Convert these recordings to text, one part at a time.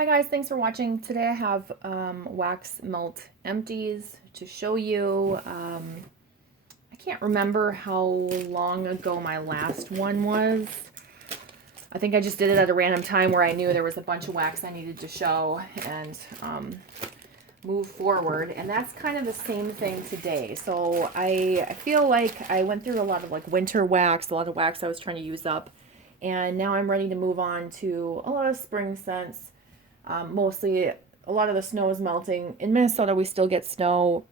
Hi guys, thanks for watching. Today I have wax melt empties to show you. I can't remember how long ago my last one was. I think I just did it at a random time where I knew there was a bunch of wax I needed to show and move forward. And that's kind of the same thing today. So I feel like I went through a lot of like winter wax, a lot of wax I was trying to use up. And now I'm ready to move on to a lot of spring scents. Mostly, a lot of the snow is melting. In Minnesota, we still get snow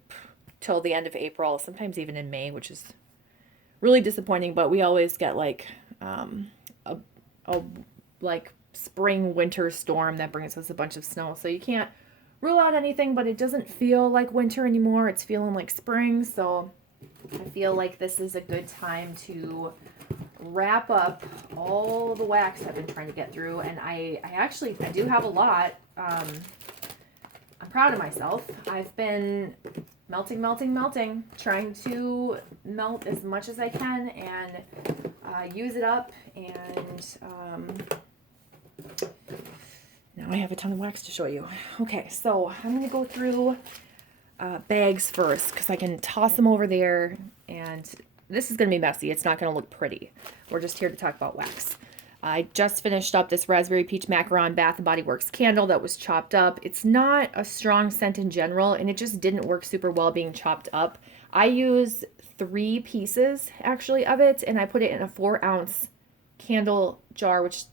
till the end of April, sometimes even in May, which is really disappointing. But we always get like a like spring winter storm that brings us a bunch of snow. So you can't rule out anything, but it doesn't feel like winter anymore. It's feeling like spring. So I feel like this is a good time to wrap up all the wax I've been trying to get through, and I do have a lot. I'm proud of myself. I've been melting, trying to melt as much as I can and use it up, and now I have a ton of wax to show you. Okay, so I'm going to go through bags first because I can toss them over there, and this is going to be messy. It's not going to look pretty. We're just here to talk about wax. I just finished up this Raspberry Peach Macaron Bath & Body Works candle that was chopped up. It's not a strong scent in general, and it just didn't work super well being chopped up. I use 3 pieces, actually, of it, and I put it in a 4-ounce candle jar, which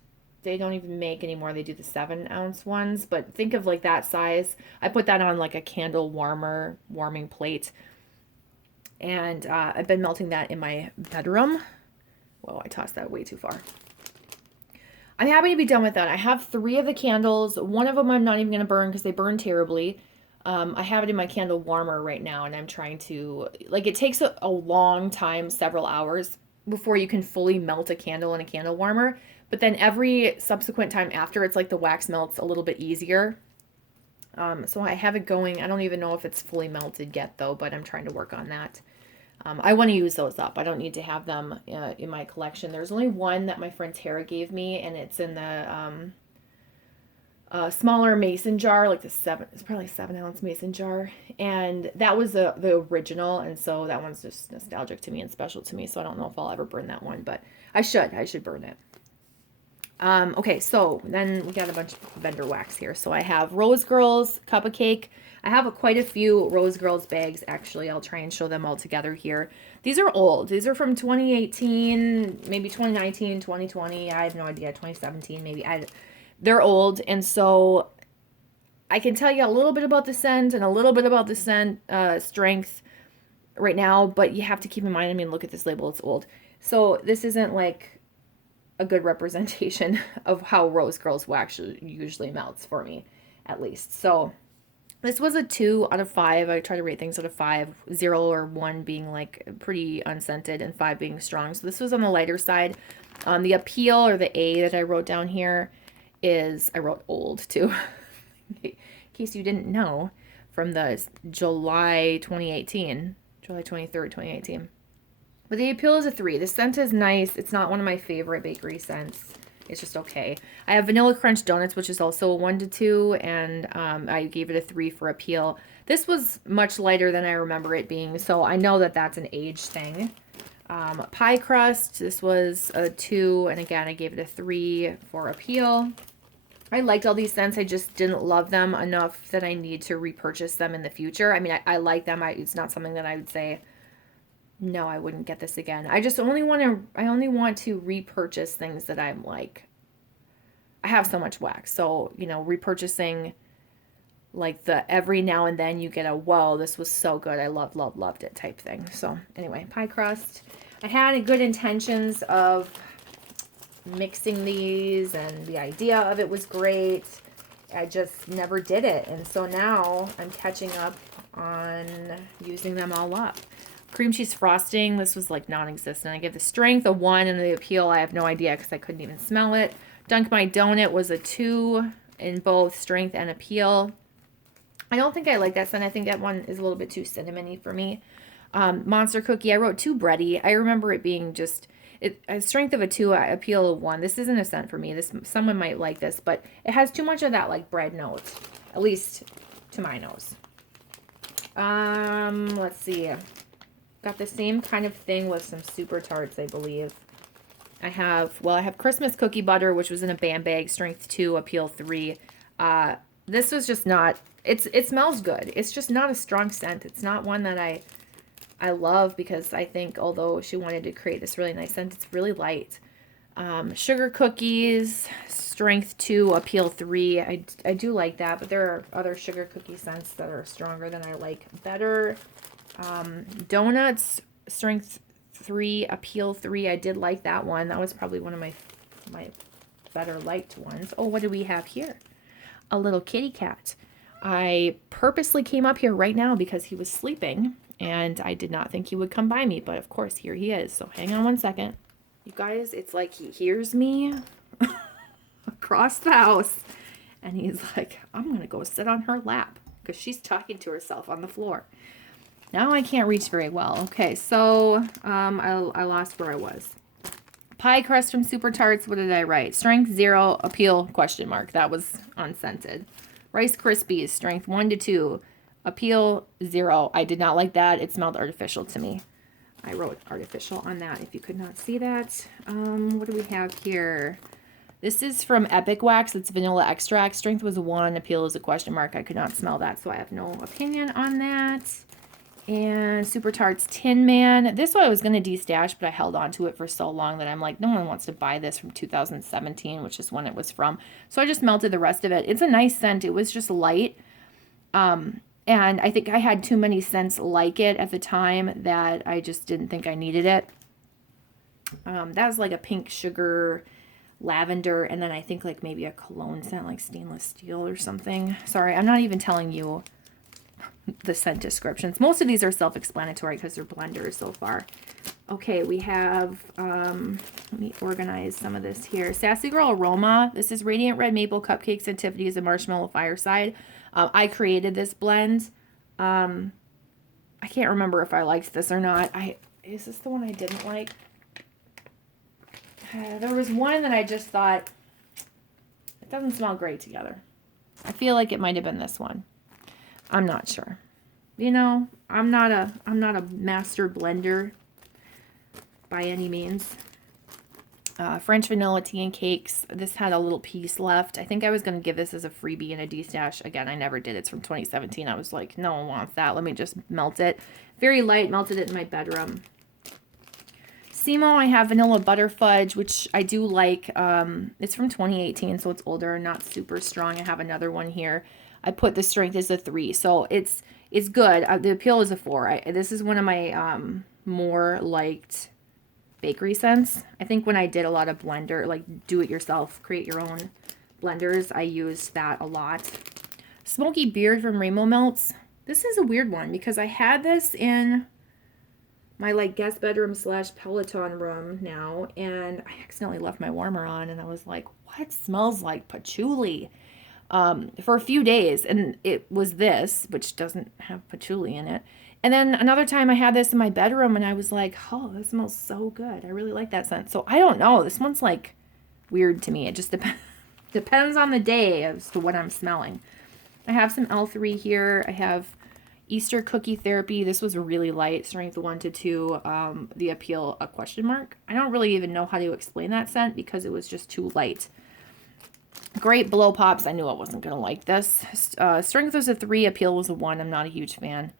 they don't even make anymore. They do the 7-ounce ones, but think of like that size. I put that on like a candle warming plate. And I've been melting that in my bedroom. Whoa, I tossed that way too far. I'm happy to be done with that. I have 3 of the candles. One of them I'm not even going to burn because they burn terribly. I have it in my candle warmer right now, and I'm trying to, like, it takes a long time, several hours, before you can fully melt a candle in a candle warmer. But then every subsequent time after, it's like the wax melts a little bit easier. So I have it going. I don't even know if it's fully melted yet, though, but I'm trying to work on that. I want to use those up. I don't need to have them in my collection. There's only one that my friend Tara gave me, and it's in the smaller mason jar, like it's probably 7-ounce mason jar. And that was the original, and so that one's just nostalgic to me and special to me, so I don't know if I'll ever burn that one, but I should burn it. Okay, so then we got a bunch of vendor wax here. So I have Rose Girls Cup of Cake. I have quite a few Rose Girls bags, actually. I'll try and show them all together here. These are old. These are from 2018, maybe 2019, 2020. I have no idea. 2017, maybe. They're old, and so I can tell you a little bit about the scent and a little bit about the scent strength right now, but you have to keep in mind, I mean, look at this label. It's old. So this isn't like a good representation of how Rose Girls wax usually melts for me, at least. So this was a 2 out of 5. I try to rate things out of 5, 0 or 1 being like pretty unscented and 5 being strong. So this was on the lighter side. The appeal, or the A that I wrote down here, is, I wrote old too, in case you didn't know, from the July 2018, July 23rd, 2018. But the appeal is a 3. The scent is nice. It's not one of my favorite bakery scents. It's just okay. I have Vanilla Crunch Donuts, which is also a 1 to 2, and I gave it a 3 for appeal. This was much lighter than I remember it being, so I know that that's an age thing. Pie Crust, this was a 2, and again, I gave it a 3 for appeal. I liked all these scents. I just didn't love them enough that I need to repurchase them in the future. I mean, I like them. It's not something that I would say, no, I wouldn't get this again. I only want to repurchase things that I'm like, I have so much wax. So, you know, repurchasing like the every now and then you get a, whoa, this was so good. I loved it type thing. So anyway, Pie Crust. I had good intentions of mixing these, and the idea of it was great. I just never did it. And so now I'm catching up on using them all up. Cream cheese frosting, this was like non-existent. I gave the strength a 1, and the appeal, I have no idea because I couldn't even smell it. Dunk My Donut was a 2 in both strength and appeal. I don't think I like that scent. I think that one is a little bit too cinnamony for me. Monster Cookie, I wrote 2 bready. I remember it being just, A strength of a 2, appeal of 1. This isn't a scent for me. Someone might like this, but it has too much of that like bread note, at least to my nose. Let's see. Got the same kind of thing with some Super Tarts, I believe. I have Christmas cookie butter, which was in a band bag, strength 2, appeal 3. This was just not, it smells good. It's just not a strong scent. It's not one that I love, because I think although she wanted to create this really nice scent, it's really light. Sugar cookies, strength 2, appeal 3. I do like that, but there are other sugar cookie scents that are stronger than I like better. Donuts, strength 3, appeal 3. I did like that one. That was probably one of my better liked ones. Oh, what do we have here? A little kitty cat. I purposely came up here right now because he was sleeping, and I did not think he would come by me, but of course here he is. So hang on one second. You guys, it's like he hears me across the house, and he's like, I'm gonna go sit on her lap because she's talking to herself on the floor. Now I can't reach very well. Okay, so I lost where I was. Pie crust from Super Tarts. What did I write? Strength 0, appeal question mark. That was unscented. Rice Krispies, strength 1 to 2, appeal 0. I did not like that. It smelled artificial to me. I wrote artificial on that if you could not see that. What do we have here? This is from Epic Wax. It's vanilla extract. Strength was 1, appeal is a question mark. I could not smell that, so I have no opinion on that. And Super Tarts Tin Man. This one I was going to de-stash, but I held on to it for so long that I'm like, no one wants to buy this from 2017, which is when it was from. So I just melted the rest of it. It's a nice scent. It was just light. And I think I had too many scents like it at the time that I just didn't think I needed it. That was like a pink sugar lavender, and then I think like maybe a cologne scent like stainless steel or something. Sorry, I'm not even telling you the scent descriptions. Most of these are self-explanatory because they're blenders so far. Okay, we have, let me organize some of this here. Sassy Girl Aroma. This is Radiant Red Maple Cupcakes and Tiffany's and Marshmallow Fireside. I created this blend. I can't remember if I liked this or not. Is this the one I didn't like? There was one that I just thought, it doesn't smell great together. I feel like it might have been this one. I'm not sure. You know, I'm not a master blender by any means. French vanilla tea and cakes. This had a little piece left. I think I was going to give this as a freebie in a de-stash. Again, I never did. It's from 2017. I was like, no one wants that. Let me just melt it. Very light. Melted it in my bedroom. Simo, I have vanilla butter fudge, which I do like. It's from 2018, so it's older, not super strong. I have another one here. I put the strength as a 3, so it's good. The appeal is a 4. This is one of my more liked bakery scents. I think when I did a lot of blender, like do it yourself, create your own blenders, I used that a lot. Smoky Beard from Rainbow Melts. This is a weird one because I had this in my like guest bedroom / Peloton room now, and I accidentally left my warmer on, and I was like, what smells like patchouli? For a few days, and it was this, which doesn't have patchouli in it. And then another time I had this in my bedroom, and I was like, oh, this smells so good. I really like that scent. So I don't know. This one's like weird to me. It just depends on the day as to what I'm smelling. I have some L3 here. I have Easter Cookie Therapy. This was really light, strength 1 to 2. The appeal, a question mark. I don't really even know how to explain that scent because it was just too light. Great Blow Pops. I knew I wasn't going to like this. Strength was a 3. Appeal was a 1. I'm not a huge fan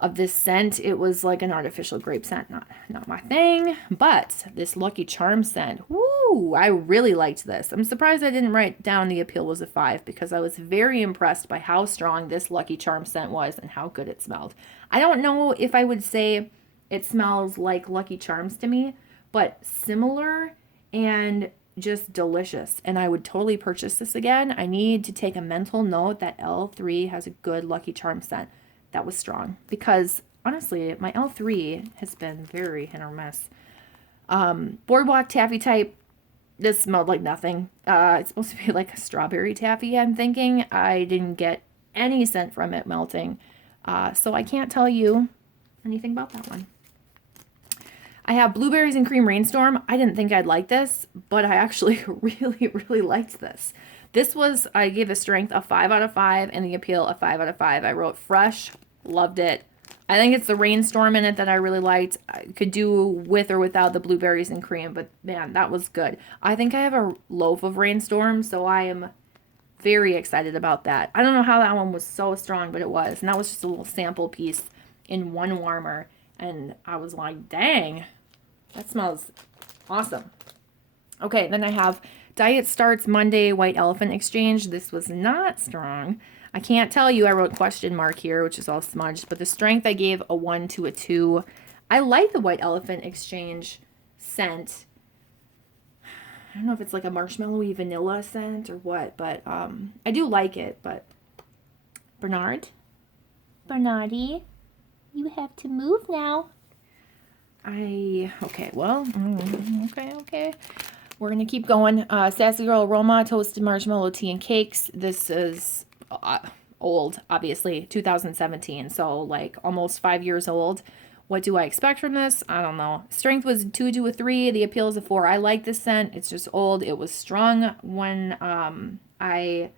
of this scent. It was like an artificial grape scent. Not my thing. But this Lucky Charms scent. Woo! I really liked this. I'm surprised I didn't write down the appeal was a 5 because I was very impressed by how strong this Lucky Charms scent was and how good it smelled. I don't know if I would say it smells like Lucky Charms to me, but similar and just delicious, and I would totally purchase this again. I need to take a mental note that L3 has a good Lucky Charms scent. That was strong because honestly my L3 has been very hit or miss. Boardwalk Taffy Type. This smelled like nothing. It's supposed to be like a strawberry taffy, I'm thinking. I didn't get any scent from it melting, so I can't tell you anything about that one. I have Blueberries and Cream Rainstorm. I didn't think I'd like this, but I actually really, really liked this. This was, I gave the strength a 5 out of 5 and the appeal a 5 out of 5. I wrote fresh, loved it. I think it's the rainstorm in it that I really liked. I could do with or without the blueberries and cream, but man, that was good. I think I have a loaf of rainstorm, so I am very excited about that. I don't know how that one was so strong, but it was. And that was just a little sample piece in one warmer. And I was like, dang, that smells awesome. Okay, then I have Diet Starts Monday White Elephant Exchange. This was not strong. I can't tell you. I wrote question mark here, which is all smudged. But the strength I gave a 1 to a 2. I like the White Elephant Exchange scent. I don't know if it's like a marshmallowy vanilla scent or what, but I do like it. But Bernardy, you have to move now. Okay, well, okay. We're going to keep going. Sassy Girl Aroma, Toasted Marshmallow Tea and Cakes. This is old, obviously, 2017, so like almost 5 years old. What do I expect from this? I don't know. Strength was 2 to a 3. The appeal is a 4. I like this scent. It's just old. It was strong when I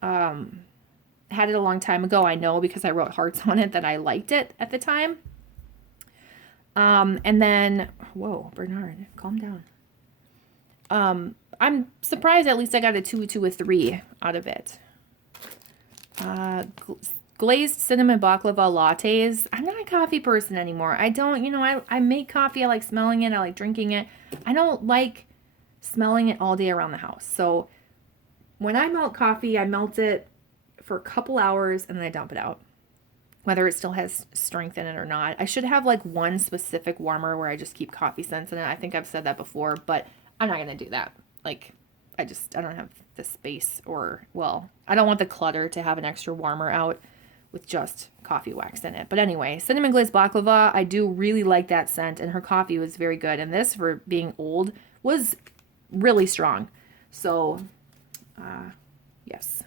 had it a long time ago. I know because I wrote hearts on it that I liked it at the time. And then, whoa, Bernard, calm down. I'm surprised at least I got a 2 to a 3 out of it. Glazed cinnamon baklava lattes. I'm not a coffee person anymore. I don't, I make coffee. I like smelling it. I like drinking it. I don't like smelling it all day around the house. So when I melt coffee, I melt it for a couple hours and then I dump it out. Whether it still has strength in it or not. I should have like one specific warmer where I just keep coffee scents in it. I think I've said that before, but I'm not going to do that. Like, I don't have the space I don't want the clutter to have an extra warmer out with just coffee wax in it. But anyway, cinnamon glazed baklava, I do really like that scent, and her coffee was very good. And this, for being old, was really strong. So, yes.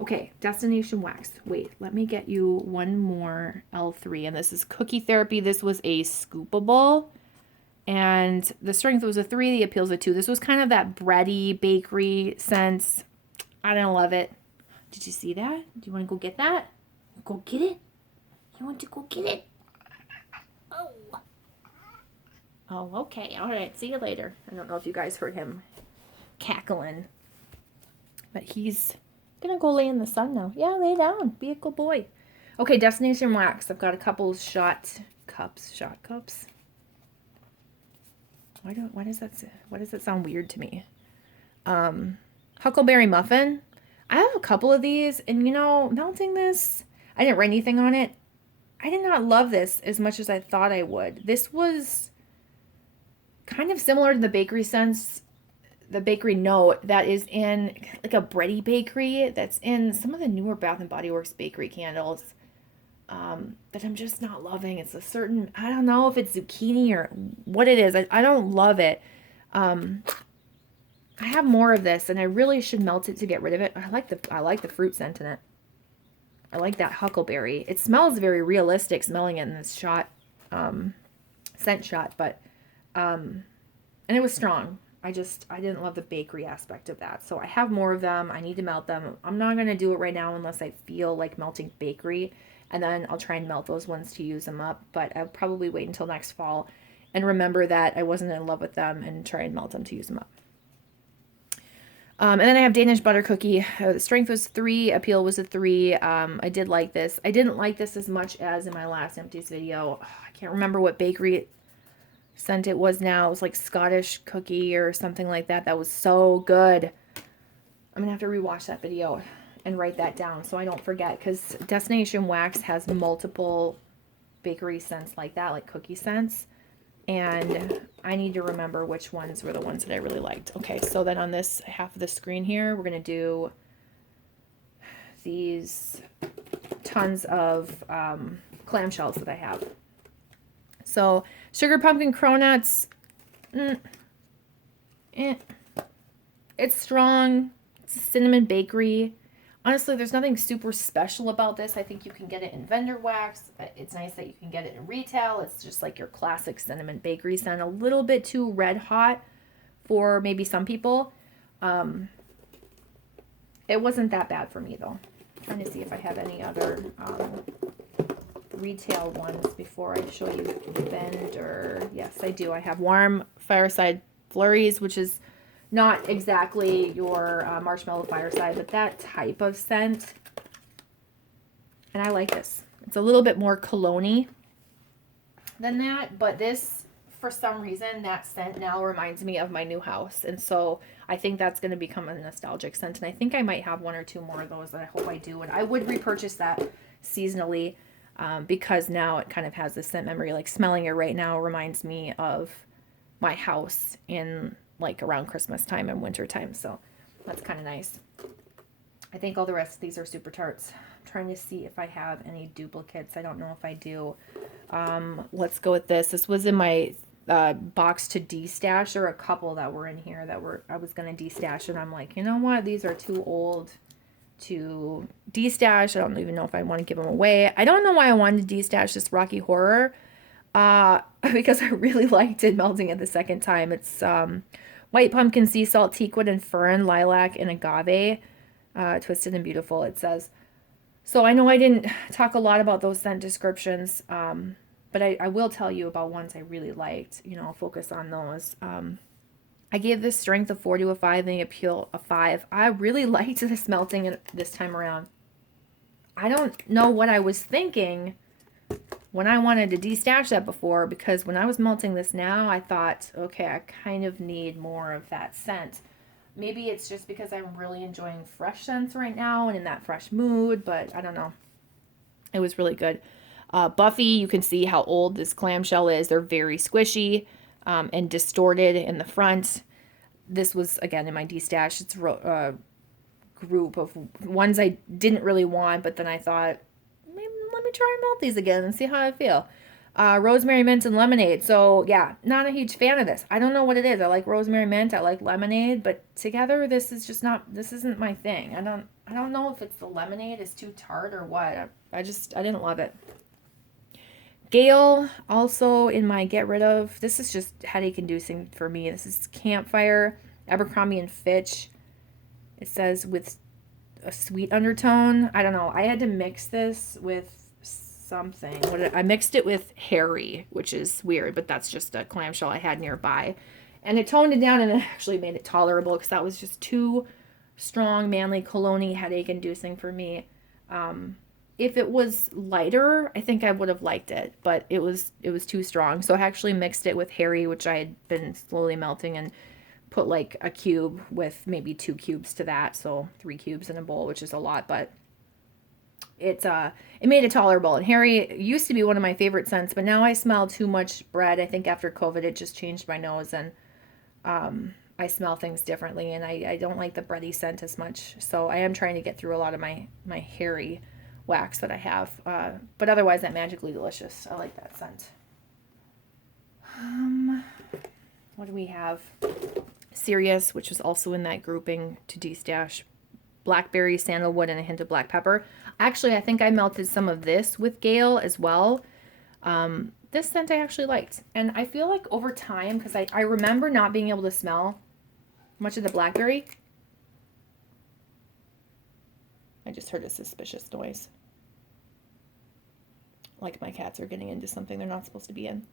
Okay, Destination Wax. Wait, let me get you one more L3, and this is Cookie Therapy. This was a scoopable, and the strength was a 3, the appeal's a 2. This was kind of that bready bakery sense. I didn't love it. Did you see that? Do you want to go get that? Go get it? You want to go get it? Oh, okay. All right. See you later. I don't know if you guys heard him cackling, but he's gonna go lay in the sun now. Yeah, lay down. Be a good boy. Okay, Destination Wax. I've got a couple shot cups. Why does that sound weird to me? Huckleberry Muffin. I have a couple of these, and melting this, I didn't write anything on it. I did not love this as much as I thought I would. This was kind of similar to the bakery sense, the bakery note that is in like a bready bakery that's in some of the newer Bath & Body Works bakery candles that I'm just not loving. It's a certain, I don't know if it's zucchini or what it is. I don't love it. I have more of this, and I really should melt it to get rid of it. I like the fruit scent in it. I like that huckleberry. It smells very realistic smelling it in this shot, scent shot, but, and it was strong. I didn't love the bakery aspect of that. So I have more of them. I need to melt them. I'm not going to do it right now unless I feel like melting bakery, and then I'll try and melt those ones to use them up, but I'll probably wait until next fall and remember that I wasn't in love with them and try and melt them to use them up. And then I have Danish butter cookie. The strength was 3, appeal was a 3. I did like this. I didn't like this as much as in my last Empties video. I can't remember what bakery scent it was now. It was like Scottish cookie or something like that. That was so good. I'm gonna have to rewatch that video and write that down so I don't forget, because Destination Wax has multiple bakery scents like that, like cookie scents. And I need to remember which ones were the ones that I really liked. Okay, so then on this half of the screen here, we're going to do these tons of clamshells that I have. So, Sugar Pumpkin Cronuts. It's strong. It's a cinnamon bakery. Honestly, there's nothing super special about this. I think you can get it in vendor wax. It's nice that you can get it in retail. It's just like your classic cinnamon bakery scent. A little bit too red hot for maybe some people. Um, it wasn't that bad for me though. I'm trying to see if I have any other retail ones before I show you vendor. Yes, I do. I have Warm Fireside Flurries, which is not exactly your marshmallow fireside, but that type of scent. And I like this. It's a little bit more cologne-y than that, but this, for some reason, that scent now reminds me of my new house. And so I think that's going to become a nostalgic scent. And I think I might have one or two more of those. I hope I do. And I would repurchase that seasonally because now it kind of has this scent memory. Like smelling it right now reminds me of my house in like around Christmas time and winter time. So that's kind of nice. I think all the rest of these are super tarts. I'm trying to see if I have any duplicates. I don't know if I do. Let's go with this. This was in my box to destash. There are a couple that were in here that I was going to destash, and I'm like, you know what? These are too old to destash. I don't even know if I want to give them away. I don't know why I wanted to destash this Rocky Horror because I really liked it melting it the second time. It's white pumpkin, sea salt, teakwood, and fern, lilac, and agave. Twisted and beautiful, it says. So I know I didn't talk a lot about those scent descriptions, but I will tell you about ones I really liked. You know, I'll focus on those. I gave this strength a 4 to a 5 and the appeal a 5. I really liked this melting this time around. I don't know what I was thinking when I wanted to destash that before, because when I was melting this now, I thought, okay, I kind of need more of that scent. Maybe it's just because I'm really enjoying fresh scents right now and in that fresh mood, but I don't know. It was really good. Buffy, you can see how old this clamshell is. They're very squishy and distorted in the front. This was, again, in my destash. It's a group of ones I didn't really want, but then I thought, maybe let me try and melt these again and see how I feel. Rosemary mint and lemonade. So yeah, not a huge fan of this. I don't know what it is. I like rosemary mint. I like lemonade, but together this is just not. This isn't my thing. I don't know if it's the lemonade is too tart or what. I didn't love it. Gale also in my get rid of. This is just headache inducing for me. This is Campfire, Abercrombie and Fitch. It says with a sweet undertone. I don't know. I had to mix this with something. I mixed it with Harry, which is weird, but that's just a clamshell I had nearby. And it toned it down and it actually made it tolerable because that was just too strong, manly, cologne, headache inducing for me. If it was lighter, I think I would have liked it, but it was too strong. So I actually mixed it with Harry, which I had been slowly melting, and put like a cube with maybe 2 cubes to that. So 3 cubes in a bowl, which is a lot, but it made it tolerable. And Harry used to be one of my favorite scents, but now I smell too much bread. I think after COVID, it just changed my nose, and I smell things differently, and I don't like the bready scent as much. So I am trying to get through a lot of my Harry wax that I have. But otherwise, that Magically Delicious. I like that scent. What do we have? Serious, which is also in that grouping to destash. Blackberry, sandalwood, and a hint of black pepper. Actually, I think I melted some of this with Gale as well. This scent I actually liked. And I feel like over time, because I remember not being able to smell much of the blackberry. I just heard a suspicious noise. Like my cats are getting into something they're not supposed to be in.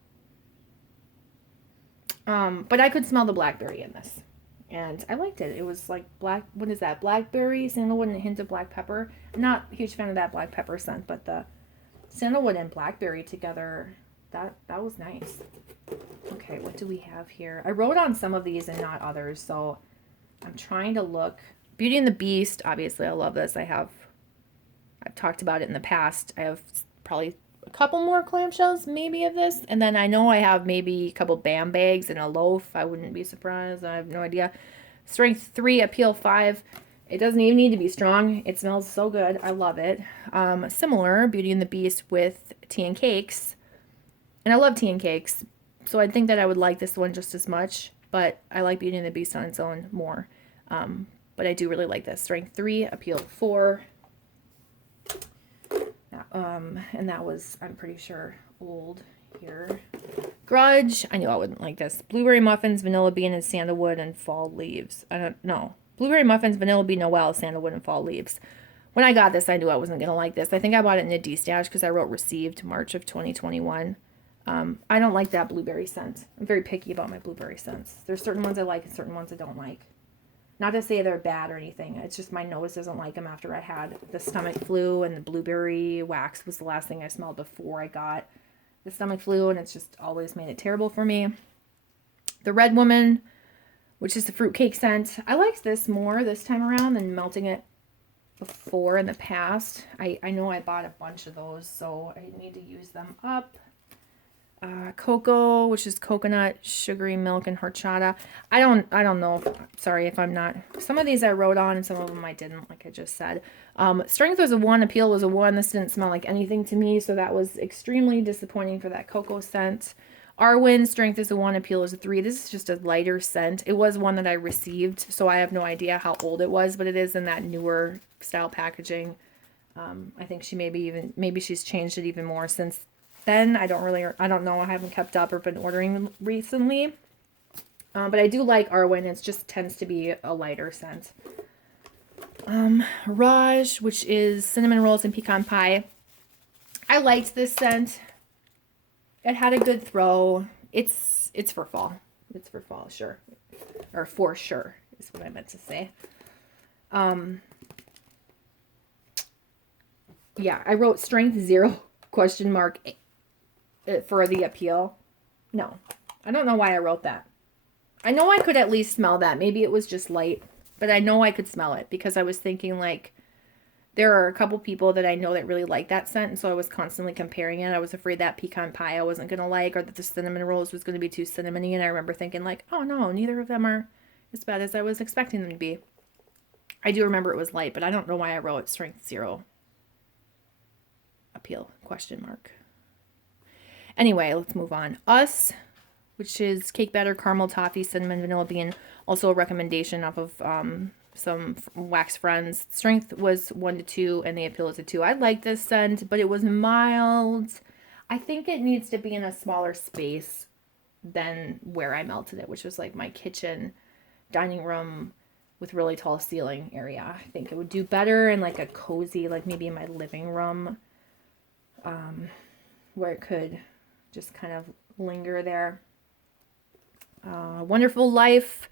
But I could smell the blackberry in this. And I liked it. It was like what is that? Blackberry, sandalwood, and a hint of black pepper. I'm not a huge fan of that black pepper scent, but the sandalwood and blackberry together, that was nice. Okay, what do we have here? I wrote on some of these and not others, so I'm trying to look. Beauty and the Beast, obviously I love this. I've talked about it in the past. I have probably a couple more clamshells maybe of this, and then I know I have maybe a couple BAM bags and a loaf. I wouldn't be surprised. I have no idea. Strength 3, appeal 5. It doesn't even need to be strong. It smells so good. I love it. Similar, Beauty and the Beast with tea and cakes, and I love tea and cakes, so I think that I would like this one just as much, but I like Beauty and the Beast on its own more. but I do really like this. Strength 3, appeal 4. And that was, I'm pretty sure, old here. Grudge, I knew I wouldn't like this. Blueberry muffins, vanilla bean, and sandalwood, and fall leaves. I don't know. Blueberry muffins, vanilla bean, Noel, sandalwood, and fall leaves. When I got this, I knew I wasn't going to like this. I think I bought it in a DESTASH because I wrote received March of 2021. I don't like that blueberry scent. I'm very picky about my blueberry scents. There's certain ones I like and certain ones I don't like. Not to say they're bad or anything. It's just my nose doesn't like them after I had the stomach flu, and the blueberry wax was the last thing I smelled before I got the stomach flu, and it's just always made it terrible for me. The Red Woman, which is the fruitcake scent. I liked this more this time around than melting it before in the past. I know I bought a bunch of those, so I need to use them up. Cocoa, which is coconut, sugary milk, and horchata. I don't know. Sorry if I'm not. Some of these I wrote on and some of them I didn't, like I just said. Strength was a 1, appeal was a 1. This didn't smell like anything to me, so that was extremely disappointing for that cocoa scent. Arwen, strength is a 1, appeal is a 3. This is just a lighter scent. It was one that I received, so I have no idea how old it was, but it is in that newer style packaging. I think she maybe she's changed it even more since then. I don't know. I haven't kept up or been ordering recently. But I do like Arwen. It just tends to be a lighter scent. Raj, which is cinnamon rolls and pecan pie. I liked this scent. It had a good throw. It's for fall. It's for fall, sure. Or for sure is what I meant to say. Yeah, I wrote strength 0 question mark for the appeal. No, I don't know why I wrote that. I know I could at least smell that. Maybe it was just light, but I know I could smell it because I was thinking like there are a couple people that I know that really like that scent, and so I was constantly comparing it. I was afraid that pecan pie I wasn't going to like, or that the cinnamon rolls was going to be too cinnamony, and I remember thinking like, oh no, neither of them are as bad as I was expecting them to be. I do remember it was light, but I don't know why I wrote strength 0 appeal question mark. Anyway, let's move on. Us, which is cake batter, caramel, toffee, cinnamon, vanilla bean. Also a recommendation off of some Wax Friends. Strength was 1 to 2, and the appeal is a 2. I like this scent, but it was mild. I think it needs to be in a smaller space than where I melted it, which was like my kitchen, dining room with really tall ceiling area. I think it would do better in like a cozy, like maybe in my living room, where it could just kind of linger there. Wonderful Life.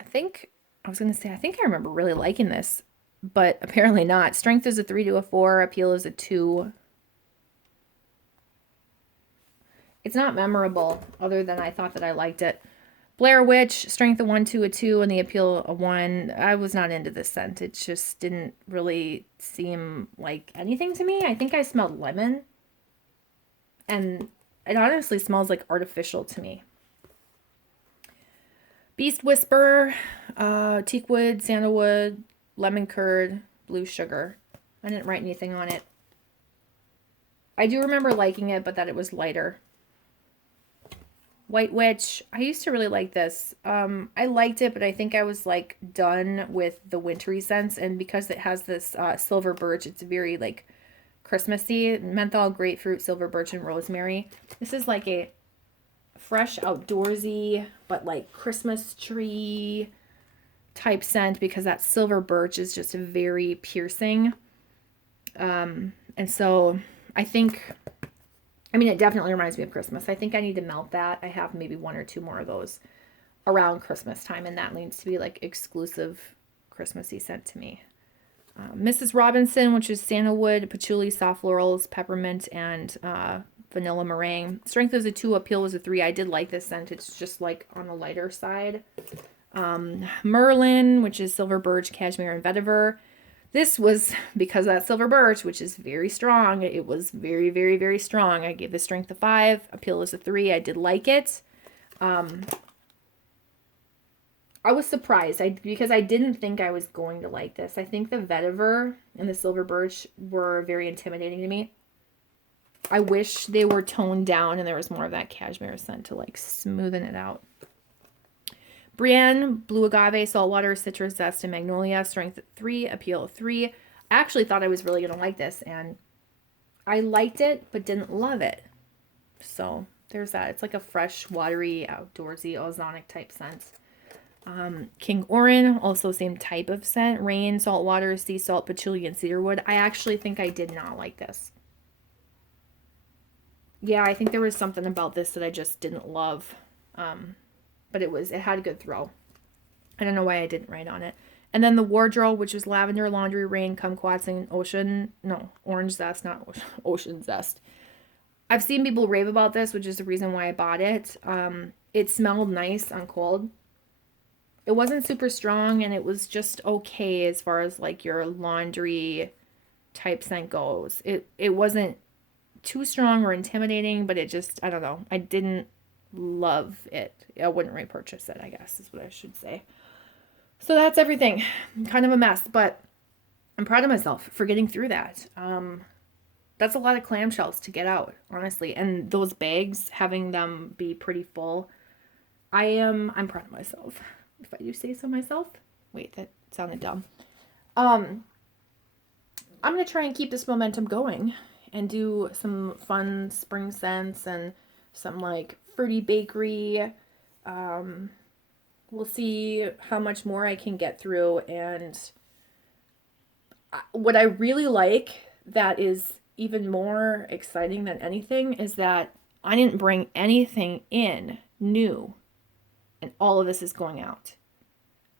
I think I remember really liking this, but apparently not. Strength is a 3 to a 4. Appeal is a 2. It's not memorable other than I thought that I liked it. Blair Witch, strength a 1 to a 2, and the appeal a 1. I was not into this scent. It just didn't really seem like anything to me. I think I smelled lemon, and it honestly smells like artificial to me. Beast Whisper, teakwood, sandalwood, lemon curd, blue sugar. I didn't write anything on it. I do remember liking it, but that it was lighter. White Witch. I used to really like this. I liked it, but I think I was like done with the wintry scents, and because it has this silver birch, it's very like Christmassy. Menthol, grapefruit, silver birch, and rosemary. This is like a fresh, outdoorsy, but like Christmas tree type scent because that silver birch is just very piercing. And so I think, I mean, it definitely reminds me of Christmas. I think I need to melt that. I have maybe 1 or 2 more of those around Christmas time, and that needs to be like exclusive Christmassy scent to me. Mrs. Robinson, which is sandalwood, patchouli, soft florals, peppermint, and vanilla meringue. Strength is a 2, appeal was a 3. I did like this scent. It's just like on the lighter side. Merlin, which is silver birch, cashmere, and vetiver. This was because of that silver birch, which is very strong. It was very, very, very strong. I gave the strength a 5. Appeal is a 3. I did like it. I was surprised because I didn't think I was going to like this. I think the vetiver and the silver birch were very intimidating to me. I wish they were toned down and there was more of that cashmere scent to like smoothen it out. Brienne, blue agave, saltwater, citrus zest, and magnolia. Strength 3, appeal 3. I actually thought I was really going to like this, and I liked it, but didn't love it. So there's that. It's like a fresh, watery, outdoorsy, ozonic type scent. King Orin, also same type of scent. Rain, saltwater, sea salt, patchouli, and cedarwood. I actually think I did not like this. Yeah, I think there was something about this that I just didn't love. But it had a good throw. I don't know why I didn't write on it. And then the wardrobe, which was lavender, laundry, rain, kumquats, and orange zest, not ocean zest. I've seen people rave about this, which is the reason why I bought it. It smelled nice on cold. It wasn't super strong, and it was just okay as far as like your laundry type scent goes. It wasn't too strong or intimidating, but it just, I don't know. I didn't love it. I wouldn't repurchase it, I guess is what I should say. So that's everything. Kind of a mess, but I'm proud of myself for getting through that. That's a lot of clamshells to get out, honestly. And those bags, having them be pretty full, I'm proud of myself, if I do say so myself. Wait, that sounded dumb. I'm going to try and keep this momentum going and do some fun spring scents and some like fruity bakery. We'll see how much more I can get through. And what I really like that is even more exciting than anything is that I didn't bring anything in new, and all of this is going out.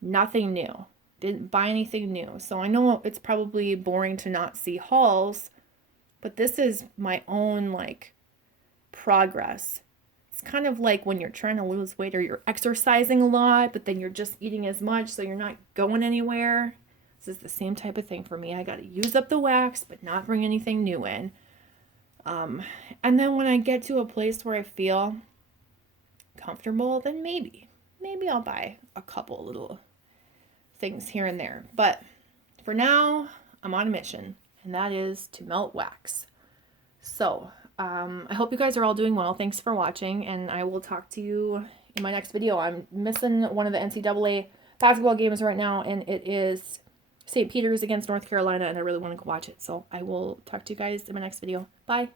Nothing new. Didn't buy anything new. So I know it's probably boring to not see hauls, but this is my own like progress. It's kind of like when you're trying to lose weight or you're exercising a lot, but then you're just eating as much, so you're not going anywhere. This is the same type of thing for me. I got to use up the wax, but not bring anything new in. And then when I get to a place where I feel comfortable, then maybe I'll buy a couple little things here and there. But for now, I'm on a mission, and that is to melt wax. So I hope you guys are all doing well. Thanks for watching, and I will talk to you in my next video. I'm missing one of the NCAA basketball games right now, and it is St. Peter's against North Carolina, and I really want to go watch it. So I will talk to you guys in my next video. Bye.